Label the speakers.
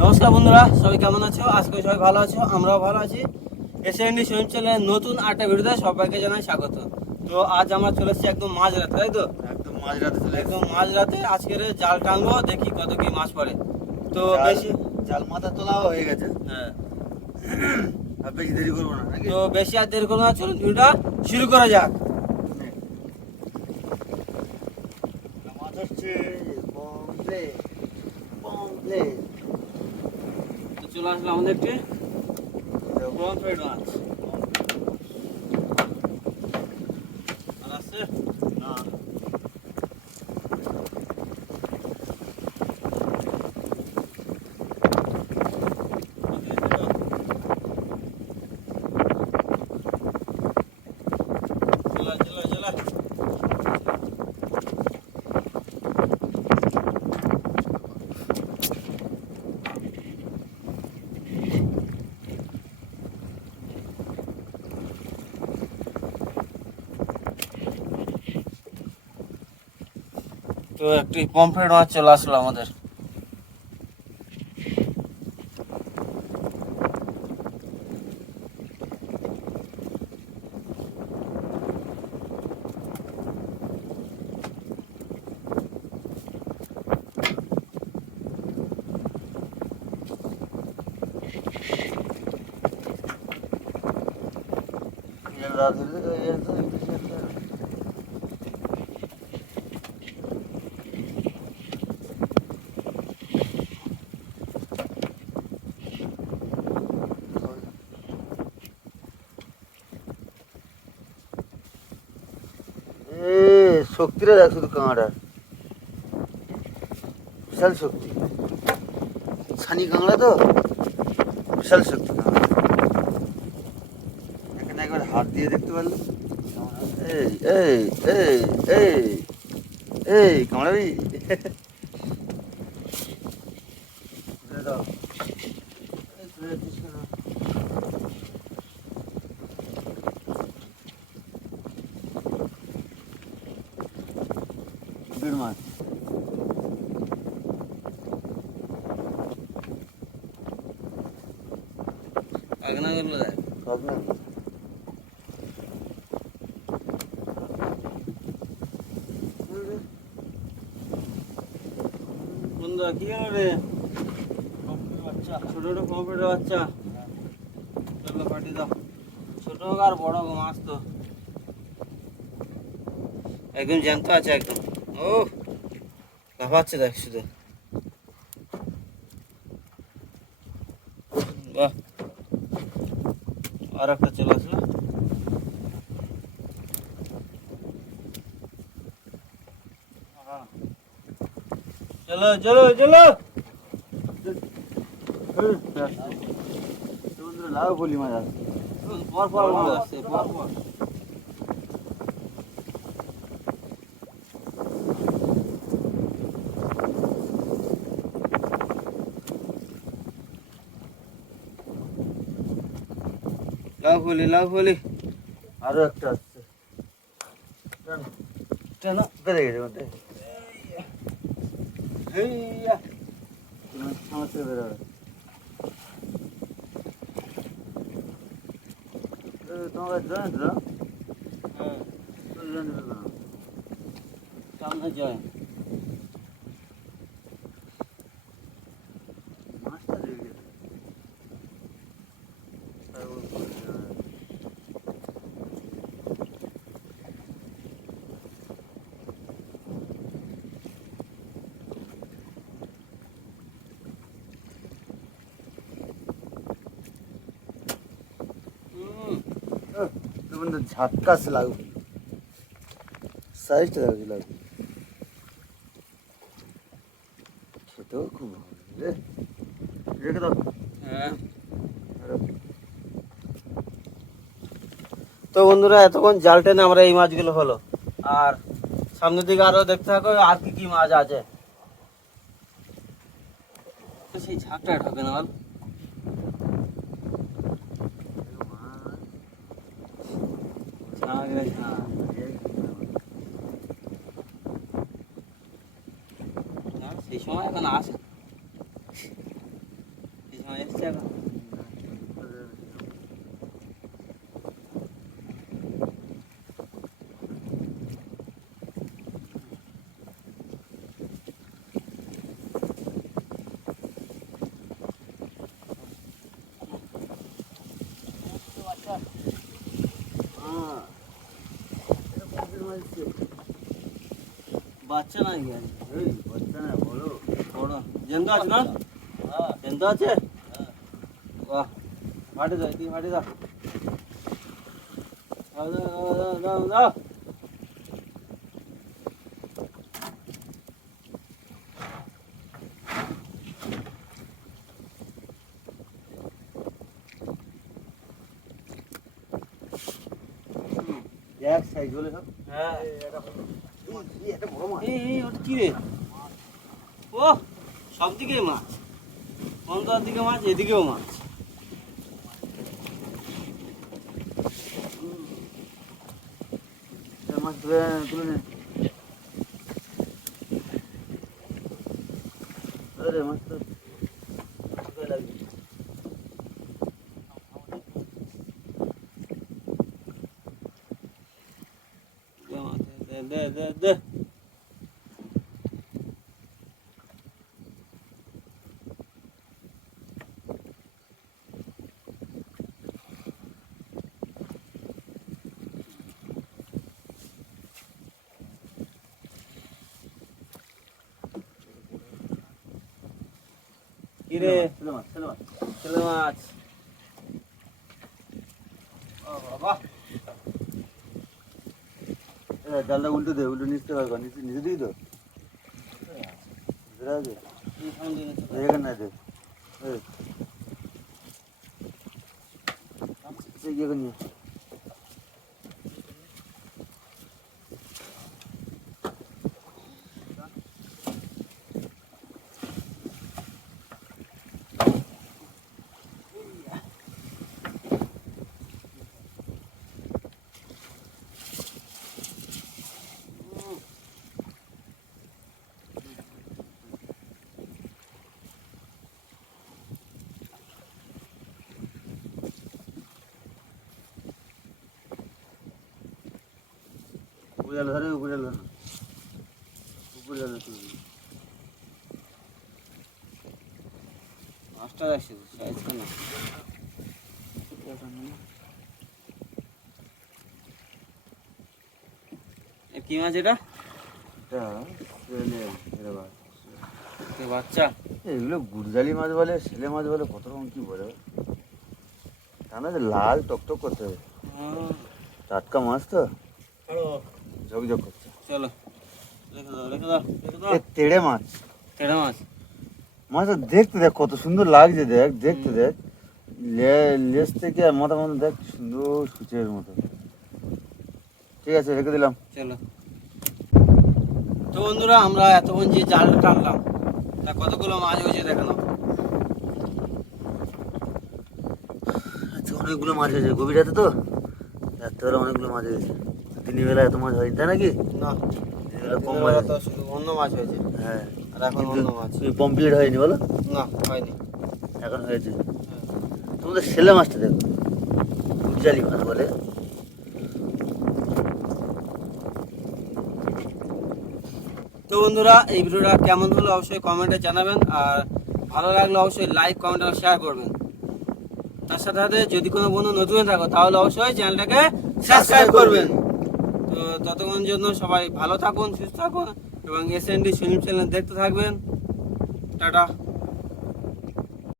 Speaker 1: নমস্কার বন্ধুরা সবাই কেমন আছো? আজকে সবাই ভালো আছো আমরাও ভালো আছি। এসএনডি সুইম চ্যানেলের নতুন আটটা ভিডিওতে সবাইকে জানাই স্বাগত। তো আজ আমরা চলে এসেছি একদম মাঝ রাতে তাই তো?
Speaker 2: একদম মাঝরাতে চলে
Speaker 1: একদম মাঝ রাতে আজকের জাল টানবো দেখি কত কি মাছ পড়ে। তো বেশি
Speaker 2: জাল মাথা তোলাও হয়ে গেছে।
Speaker 1: হ্যাঁ।
Speaker 2: বেশি দেরি করব না
Speaker 1: তো বেশি আর দেরি করব না চলুন ভিডিওটা শুরু করা যাক।
Speaker 2: মাছ হচ্ছে পমফ্লেট
Speaker 1: তো চলে আসলো আমাদের একটি মাছ আর আছে
Speaker 2: না
Speaker 1: চলা চলা চলা তো একটি পমফ্রেট মাছ চলে আসলো আমাদের।
Speaker 2: রাত হলে এর তো বেশি একটা এ শক্তিটা দেখ শুধু কাঁকড়ার বিশাল শক্তি। ছানি কাঁকড়া তো? বিশাল শক্তি কাঁকড়া এখানে একবার হাত দিয়ে দেখতে পারলে? এই এই এই এই এই কামড়াবি ঘুরে দাও এই ঘুরে যাচ্ছিস কেন? বিড় মাছ।
Speaker 1: আগনা করল দেখ
Speaker 2: সব না।
Speaker 1: বন্ধুরা কি গেল রে? ছোট ছোট পমফ্রেটের বাচ্চা। চলো পাটি দাও। ছোট হোক আর বড় হোক মাছ তো। একদম জ্যান্ত আছে একদম। ও লাফাচ্ছে দেখ শুধু বাহ আর একটা চলে আসলো চলো চলো চলো
Speaker 2: লাভ বলি মাছ আছে
Speaker 1: পর পর মাছ আসছে পর পর লাভ হলি লাভ হলি।
Speaker 2: আরও একটা আসছে।
Speaker 1: কেন?
Speaker 2: বেড়ে গেছে মধ্যে। আমার থেকে বেরোবে তোমার জয়েন্ট না
Speaker 1: হ্যাঁ।
Speaker 2: জয়েন্ট মাছটা দিয়ে গেছে তারপর পরে যাবে।
Speaker 1: হুম
Speaker 2: তো বন্ধু ঝাক্কাস লাগবে সাইজটা লাগবে লাগবে খেতেও খুব ভালো রে। রেখে দাও।
Speaker 1: হ্যাঁ। তো বন্ধুরা এতক্ষণ জাল টেনে আমরা এই মাছগুলো হলো। আর সামনের দিকে আরও দেখতে থাকো আর কি কি মাছ আছে। সেই ঝাঁকটা ঢোকে না বল ঝাঁক রে ঝাঁক। না, সেই সময় এখন আসে আছে এখন বাচ্চা নাই গেছে
Speaker 2: এই, বাচ্চা না, বড়।
Speaker 1: বড় জেন্দা আছে না
Speaker 2: হ্যাঁ,
Speaker 1: জেন্দা আছে
Speaker 2: হ্যাঁ।
Speaker 1: বাহ ফাটে দাও কি ফাটে দাও দাও দাও দাও দাও দাও
Speaker 2: এক সাইজ বলে সব।
Speaker 1: হ্যাঁ
Speaker 2: এই,
Speaker 1: কি রে? ও সব দিকেই মাছ। অন্তর দিকে মাছ এদিকেও মাছ।
Speaker 2: মাছ তুলে তুলে নে। আরে মাছ তো শুকিয়ে লাগবে।
Speaker 1: দে মাছ, দে দে দে দে কি রে
Speaker 2: ছেলে মাছ, ছেলে মাছ।
Speaker 1: ছেলে মাছ ও বাবা
Speaker 2: এ, জালটা উল্টে দে উল্টে নিচতে পারব নিচে নিচে দিই তো এখানে। এই এখানে উপরে জাল ধরে। উপরে জাল ধরে উপরে জাল ধরে
Speaker 1: মাছটা রাখছি সাইজ কেন কি মাছ এটা? বাচ্চা।
Speaker 2: এগুলো গুড়জালি মাছ বলে ছেলে মাছ বলে কত রকম কি বলে? তা না যে লাল টকটক করতে হবে। টাটকা মাছ তো। ঝকঝক করছে।
Speaker 1: চলো। রেখে দাও রেখে দাও রেখে দাও।
Speaker 2: তেড়ে মাছ।
Speaker 1: তেড়ে মাছ।
Speaker 2: মাছটা দেখতে দেখ কত সুন্দর লাগছে দেখ দেখতে দেখ। লেজ থেকে মাথা মতো দেখ সুন্দর সূচের মতো। ঠিক আছে রেখে দিলাম।
Speaker 1: চলো। তো বন্ধুরা আমরা এতক্ষণ যে জালটা টানলাম তা কতগুলো মাছ হয়েছে
Speaker 2: আচ্ছা অনেকগুলো মাছ হয়েছে গভীর রাতে তো? রাত্রেবেলা অনেকগুলো মাছ হয়েছে। দিনের বেলা এত মাছ হয় তাই নাকি?
Speaker 1: না
Speaker 2: কম মাছ
Speaker 1: তো শুধু অন্য মাছ হয়েছে।
Speaker 2: হ্যাঁ
Speaker 1: আর এখন অন্য মাছ।
Speaker 2: কমপ্লিট হয়নি বলো?
Speaker 1: না হয়নি।
Speaker 2: এখন হয়েছে।
Speaker 1: হ্যাঁ।
Speaker 2: তোমাদের ছেলে মাছটা দেখো গুজালি মাছ বলে।
Speaker 1: তো বন্ধুরা এই ভিডিওটা কেমন হলো অবশ্যই কমেন্টে জানাবেন আর ভালো লাগলে অবশ্যই লাইক কমেন্ট আর শেয়ার করবেন। তার সাথে সাথে যদি কোনো বন্ধু নতুন থাকো তাহলে অবশ্যই চ্যানেলটাকে সাবস্ক্রাইব করবেন। তো ততক্ষণ জন্য সবাই ভালো থাকুন, সুস্থ থাকুন এবং S N D Sunil channel দেখতে থাকবেন। টাটা।